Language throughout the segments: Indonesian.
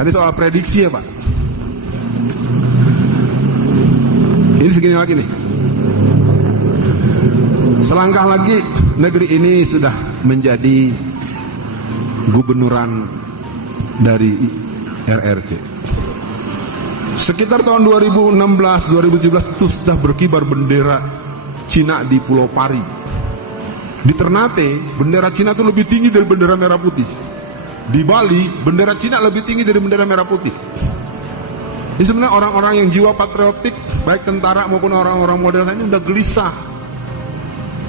Tadi soal prediksi ya Pak. Ini segini lagi nih. Selangkah lagi negeri ini sudah menjadi gubernuran dari RRC. Sekitar tahun 2016-2017 itu sudah berkibar bendera Cina di Pulau Pari. Di Ternate, bendera Cina itu lebih tinggi dari bendera merah putih. Di Bali, bendera Cina lebih tinggi dari bendera merah putih. Ini sebenarnya orang-orang yang jiwa patriotik, baik tentara maupun orang-orang model ini udah gelisah.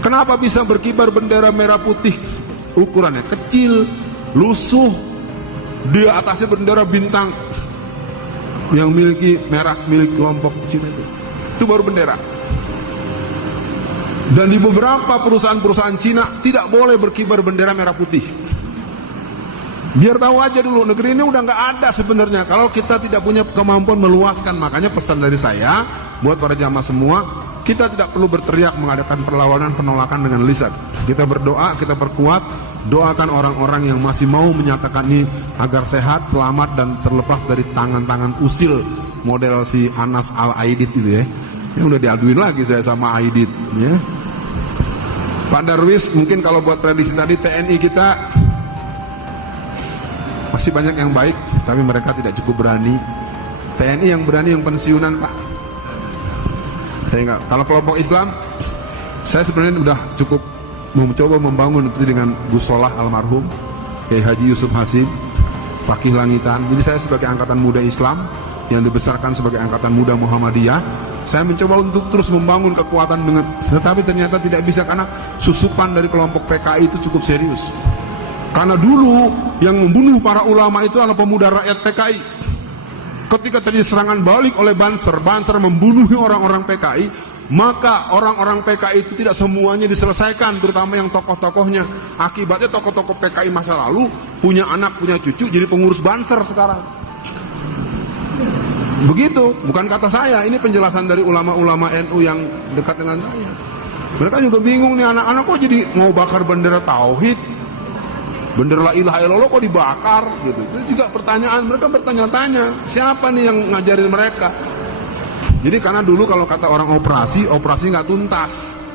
Kenapa bisa berkibar bendera merah putih? Ukurannya kecil, lusuh, di atasnya bendera bintang yang miliki merah milik kelompok Cina itu baru bendera. Dan di beberapa perusahaan-perusahaan Cina tidak boleh berkibar bendera merah putih. Biar tahu aja dulu, negeri ini udah nggak ada sebenarnya kalau kita tidak punya kemampuan meluaskan. Makanya pesan dari saya buat para jamaah semua, kita tidak perlu berteriak mengadakan perlawanan penolakan dengan lisan. Kita berdoa, kita perkuat, doakan orang-orang yang masih mau menyatakan ini agar sehat, selamat, dan terlepas dari tangan-tangan usil model si Anas Al-Aidid itu ya. Yang udah diaduin lagi saya sama Aidid ya. Pak Darwis, mungkin kalau buat prediksi tadi, TNI kita masih banyak yang baik, tapi mereka tidak cukup berani. TNI yang berani yang pensiunan Pak. Saya enggak. Kalau kelompok Islam, saya sebenarnya udah cukup mencoba membangun seperti dengan Gus Solah almarhum, Haji Yusuf Hasim, Fakih Langitan. Jadi saya sebagai angkatan muda Islam yang dibesarkan sebagai angkatan muda Muhammadiyah, saya mencoba untuk terus membangun kekuatan dengan, tetapi ternyata tidak bisa karena susupan dari kelompok PKI itu cukup serius. Karena dulu yang membunuh para ulama itu adalah pemuda rakyat PKI. Ketika terjadi serangan balik oleh Banser membunuh orang-orang PKI, maka orang-orang PKI itu tidak semuanya diselesaikan, terutama yang tokoh-tokohnya. Akibatnya tokoh-tokoh PKI masa lalu punya anak, punya cucu, jadi pengurus Banser sekarang. Begitu, bukan kata saya, ini penjelasan dari ulama-ulama NU yang dekat dengan saya. Mereka juga bingung nih, anak-anak kok jadi mau bakar bendera tauhid, bendera la ilaha illallah kok dibakar gitu. Itu juga pertanyaan, mereka bertanya-tanya, siapa nih yang ngajarin mereka? Jadi karena dulu kalau kata orang operasi nggak tuntas,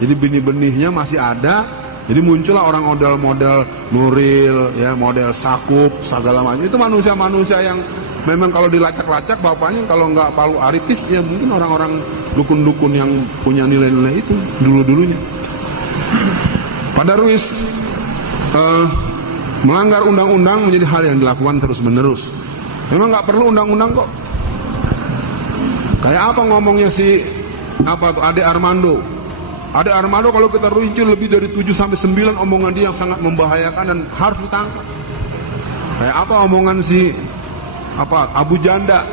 jadi benih-benihnya masih ada. Jadi muncullah orang model Nuril, ya, model Sakup, segala macam. Itu manusia-manusia yang memang kalau dilacak-lacak bapaknya kalau nggak Palu Aritis, ya mungkin orang-orang dukun-dukun yang punya nilai-nilai itu dulu-dulunya. Pak Darwis, melanggar undang-undang menjadi hal yang dilakukan terus-menerus. Memang nggak perlu undang-undang kok. Kayak apa ngomongnya si Ade Armando. Ade Armando kalau kita rinci lebih dari 7-9 omongan dia yang sangat membahayakan dan harus ditangkap. Kayak apa omongan si Abu Janda,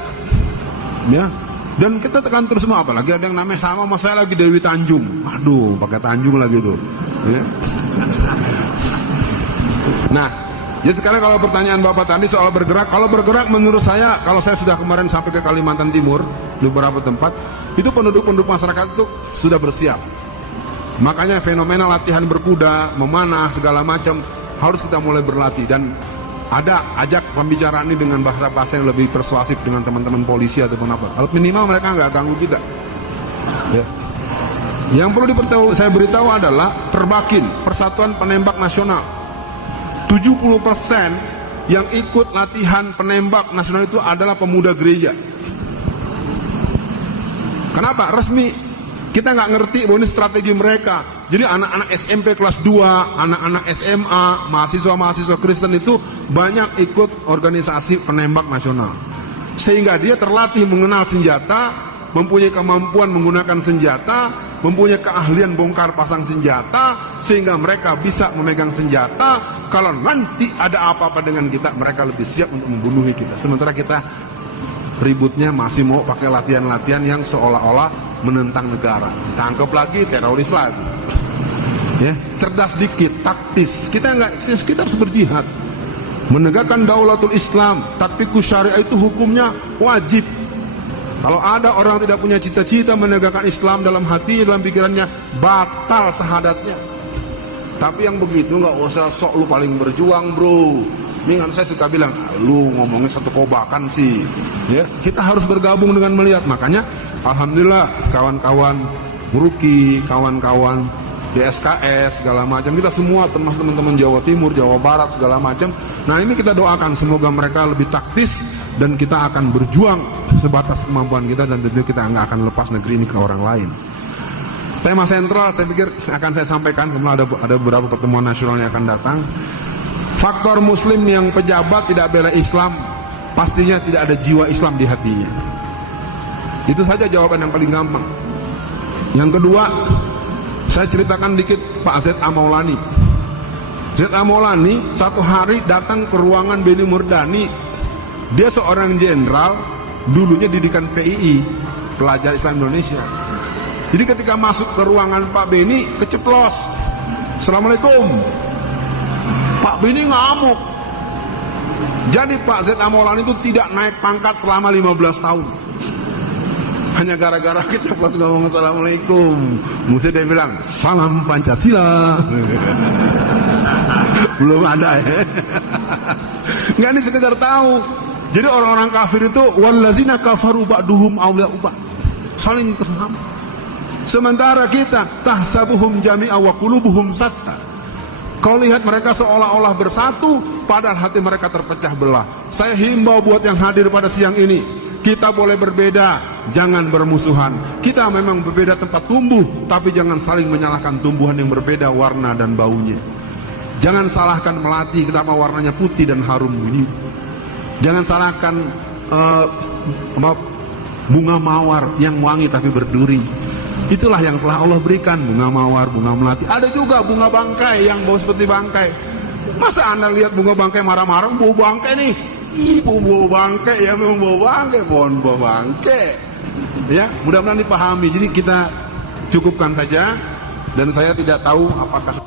ya. Dan kita tekan terus semua, apalagi ada yang namanya sama saya lagi Dewi Tanjung. Aduh, pakai Tanjung lagi tuh, ya. Nah, jadi sekarang kalau pertanyaan Bapak tadi soal bergerak, kalau bergerak menurut saya, kalau saya sudah kemarin sampai ke Kalimantan Timur, di beberapa tempat, itu penduduk-penduduk masyarakat itu sudah bersiap. Makanya fenomena latihan berkuda, memanah, segala macam harus kita mulai berlatih. Dan ada ajak pembicaraan ini dengan bahasa-bahasa yang lebih persuasif dengan teman-teman polisi ataupun apa. Kalau minimal mereka nggak ganggu kita. Ya. Yang perlu saya beritahu adalah Perbakin, Persatuan Penembak Nasional. 70% yang ikut latihan penembak nasional itu adalah pemuda gereja. Kenapa? Resmi. Kita nggak ngerti bahwa ini strategi mereka. Jadi anak-anak SMP kelas 2, anak-anak SMA, mahasiswa-mahasiswa Kristen itu banyak ikut organisasi penembak nasional. Sehingga dia terlatih mengenal senjata, mempunyai kemampuan menggunakan senjata, mempunyai keahlian bongkar pasang senjata, sehingga mereka bisa memegang senjata. Kalau nanti ada apa-apa dengan kita, mereka lebih siap untuk membunuh kita. Sementara kita ributnya masih mau pakai latihan-latihan yang seolah-olah menentang negara. Tangkap lagi, teroris lagi. Ya, cerdas dikit, taktis. Kita harus berjihad. Menegakkan daulatul Islam, tatbikus syariah itu hukumnya wajib. Kalau ada orang tidak punya cita-cita menegakkan Islam dalam hati, dalam pikirannya, batal syahadatnya. Tapi yang begitu nggak usah sok lu paling berjuang bro. Ini kan saya suka bilang, lu ngomongnya satu kobakan sih. Ya, kita harus bergabung dengan melihat. Makanya alhamdulillah kawan-kawan Ruki, kawan-kawan DSKS segala macam, kita semua termasuk teman-teman Jawa Timur, Jawa Barat segala macam. Nah, ini kita doakan semoga mereka lebih taktis dan kita akan berjuang sebatas kemampuan kita, dan tentu kita nggak akan lepas negeri ini ke orang lain. Tema sentral saya pikir akan saya sampaikan, kemudian ada beberapa pertemuan nasional yang akan datang. Faktor muslim yang pejabat tidak bela Islam, pastinya tidak ada jiwa Islam di hatinya. Itu saja jawaban yang paling gampang. Yang kedua, saya ceritakan dikit Pak Z.A. Maulani. Z.A. Maulani satu hari datang ke ruangan Benny Murdani. Dia seorang jenderal, dulunya didikan PII, Pelajar Islam Indonesia. Jadi ketika masuk ke ruangan Pak Benny, keceplos. Assalamualaikum. Pak Benny ngamuk. Jadi Pak Z.A. Maulani itu tidak naik pangkat selama 15 tahun. Hanya gara-gara keceplos ngomong Assalamualaikum. Mesti dia bilang, salam Pancasila. Belum ada ya. Nggak, ini sekedar tahu. Jadi orang-orang kafir itu wallazina kafaru ba'duhum awliya'u ba'd. Saling kesam. Sementara kita tahsabuhum jami'a wa qulubuhum satta. Kau lihat mereka seolah-olah bersatu, padahal hati mereka terpecah belah. Saya himbau buat yang hadir pada siang ini, kita boleh berbeda, jangan bermusuhan. Kita memang berbeda tempat tumbuh, tapi jangan saling menyalahkan tumbuhan yang berbeda warna dan baunya. Jangan salahkan melati, kenapa warnanya putih dan harum ini. Jangan salahkan bunga mawar yang wangi tapi berduri. Itulah yang telah Allah berikan, bunga mawar, bunga melati. Ada juga bunga bangkai yang bau seperti bangkai. Masa Anda lihat bunga bangkai marah-marah, bau bangkai nih? Bau bangkai ya, memang bau bangkai, bau bangkai. Ya, mudah-mudahan dipahami. Jadi kita cukupkan saja, dan saya tidak tahu apakah